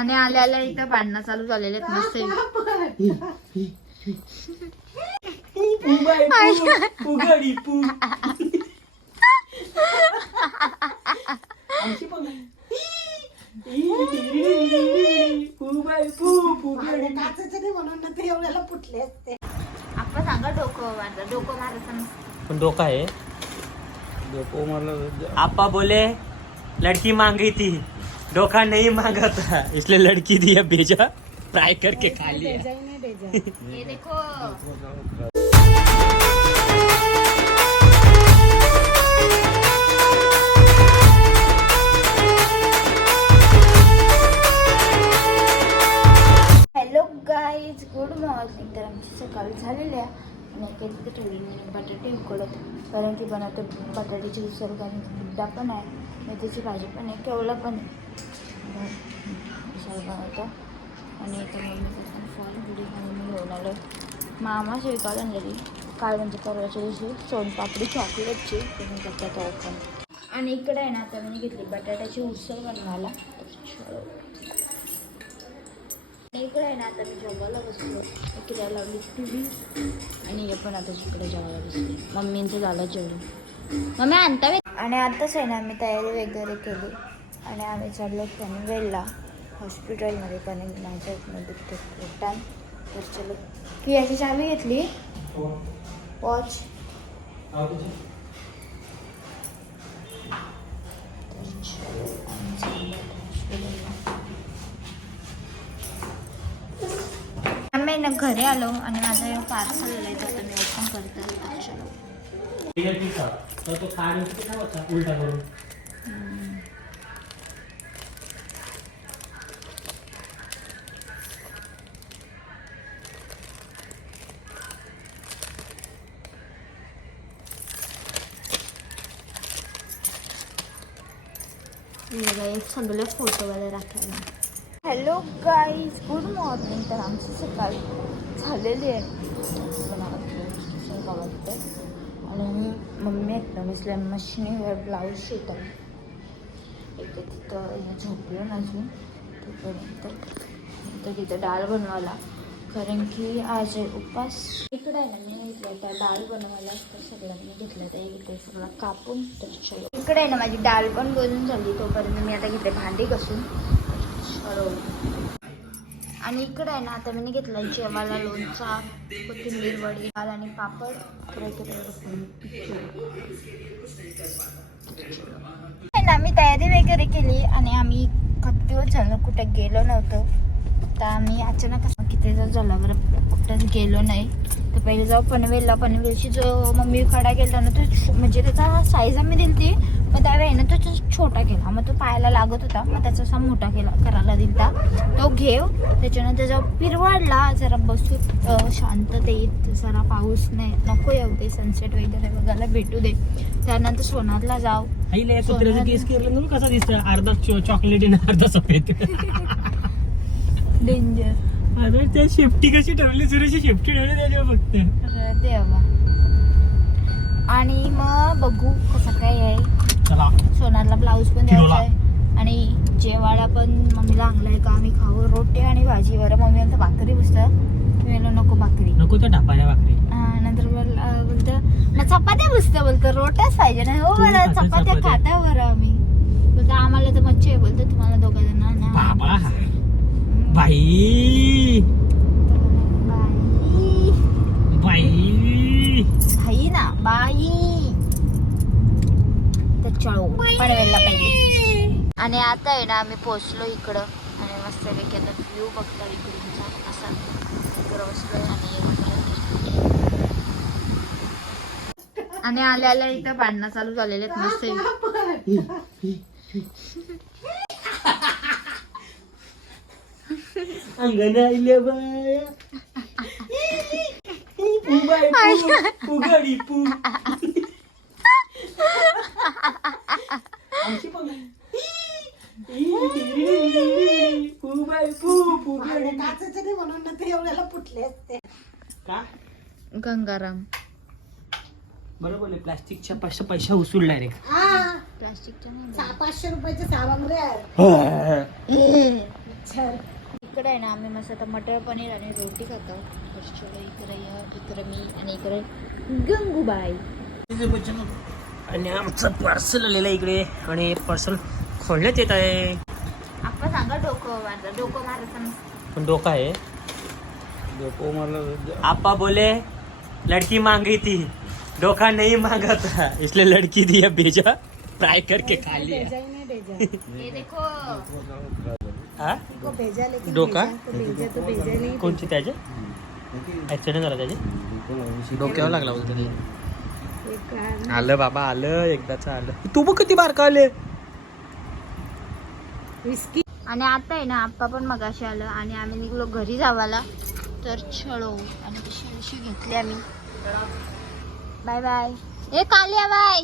आणि आल्या आल्या इथं भांडणं चालू झालेले आहेत मस्त पू ते आपण सांगा डोकं मारलं डोकं मारायचं पण डोका है डोको मला आपा बोले लड़की मांगी थी डोका नहीं मांगा था इसलिए लड़की दिया भेजा। फ्राई करके खा लिया। हे देखो। हॅलो गाईज गुड मॉर्निंग तर आमची सकाळ झालेली आहे. आणि काही तिथे ठेवली बटाटे उकडत कारण की बनवतो बटाट्याची कारण बुड्डा पण आहे. मेथीची भाजी पण आहे केवढा पण आहे. उसळ बनवतो आणि इथं मम्मी करताना फॉल आणि मी घेऊन आलो. मामा शिवकाळ आणलेली. काल म्हणजे परवाच्या दिवशी सोनपापडी चॉकलेटची तुम्ही करतात ओपन आणि इकडे आहे ना आता मी घेतली बटाट्याची उसळ बनवायला. आणि इकडे आहे ना आता मी जेवायला बसलो. इकडे लावली टी व्ही आणि हे पण आता तिकडे जेवायला बसले. मम्मींचं झालं जेवण. मम्मी आणता वे आणि आताच आहे ना आम्ही तयारी वगैरे केली. आणि आम्ही चाललो पनवेलला. हॉस्पिटलमध्ये पनवेल माझ्या पोटात तर चलो. की याची चावी घेतली? वॉच. तर चलो आम्ही ना घरी आलो आणि माझं हे पार्सल आलंय तर मी ओपन करते तर चलो तो तो खाने से क्या होता उल्टा करो एक सगळे फोटो वगैरे राखायला हॅलो गाईज गुड मॉर्निंग तर आमची सकाळ झालेली आहे मला वाटतं आणि मम्मी आहेत ना मिसल्या मशीनीवर ब्लाऊज शिवतात. एक तर तिथं झोपलं ना अजून तिथपर्यंत तर तिथं डाळ बनवायला. कारण की आज आहे उपास. इकडे आहे ना मी घेतलं त्या डाळ बनवायला तर सगळ्यांनी घेतलं तर इकडे सगळं कापून तर चलो. इकडे आहे ना माझी डाळ पण बनून झाली तोपर्यंत मी आता घेतले भांडी कसून चलो आणि इकडे आहे ना आता मी घेतला जेवायला लोणचा कोथिंबीर वडी दाल आणि पापड. तर ना आम्ही तयारी वगैरे केली आणि आम्ही किती दिवस झालं कुठे गेलो नव्हतो. तर आम्ही अचानक किती दिवस झालं बरं कुठंच गेलो नाही. तर पहिले जाऊ. पनवेलला पनवेलची जो मम्मी कडा केला ना तो म्हणजे त्याचा साईज आम्ही दिली ती मग त्यावेळी ना तो छोटा केला. मग तो पायाला लागत होता मग त्याचा असा मोठा केला करायला दिलता. तो घेव त्याच्यानंतर जेव्हा पिरवाडला जरा बसू शांततेत जरा पाऊस नाही नको येऊ दे सनसेट वगैरे बघायला भेटू दे. त्यानंतर सोनारला जाऊ. केस दिसतं अर्धा चॉकलेट अर्धा सफेद. डेंजर अरे त्या शेफ्टी कशी ठरवली सुरेश शेफ्टी त्याच्यावर फक्त. देवा. आणि मग बघू कसं काय आहे. चला. सोनारला ब्लाऊज पण द्यायचा. आहे. आणि जेवायला पण मम्मीला आणलंय का? आम्ही खाऊ रोटे आणि भाजी. बरं मम्मी आमचं भाकरी बसतं मी म्हणलं नको भाकरी. नको त्या टापाया भाकरी. हा, नंतर बोल- बोलतं "मग चपात्या बसतं बोलतं. रोट्याच पाहिजे ना. हो तू बरं खाते चपात्या चपात्या? खाता बरं आम्ही. बोलतं आम्हाला तर मच्छी आहे. बोलतं तुम्हाला दोघं जण बाबा बाई बाई बाई भाई ना बाई तर चळो पनवेलला पाहिजे आणि आता आहे ना आम्ही पोचलो इकडं. आणि मस्तपैकी आता व्ह्यू बघता इकडूनचा असा इकडं बसलोय आणि आणि आल्या आल्या इथं भांडणं चालू झालेले आहेत. मस्त अंगण आईले बाया पू बाय पू. पू गाडी पू आमची पण पू बाय पू. पू गाडी काचाचे नाही म्हणून ना ते एवढ्याला फुटले असते. का? गंगाराम. बरोबर आहे प्लास्टिकच्या पैसा पैसा उचल डायरेक्ट हा. प्लास्टिकच्या नाही. सहा पाचशे रुपयाचे सामान रे. पिक्चर इकडे आहे ना आम्ही मस्त आता मटर पनीर आणि रोटी खातो. चलो इकडे या इकडे मी आणि इकडे गंगूबाई. आणि आमचं पार्सल आलेलं आहे इकडे. आणि पार्सल खोलण्यात येत आहे. आपण सांगा डोकं मारलं डोकं मारायचं. पण डोका आहे. डोकं मारलं आपा बोले लड़की मांगी थी डोका नहीं मांगा था इसलिए लड़की दिया भेजा. फ्राई करके खा लिया. ही नहीं भेजा. हे देखो. हा? को भेजा लेकिन डोका? कोणची त्याचे? ऍक्सिडेंट झाला त्याचे? डोक्यावर लागला बोलतो ते एक कार आलं बाबा आलं एकदाच आलं. तू बघ किती बारका आले. विस्की आणि आता आहे ना आप्पा पण मगाशी आलं आणि आम्ही निघलो घरी जावाला तर छळो. आणि अशी घेतली आम्ही. बाय बाय ए कालिया बाय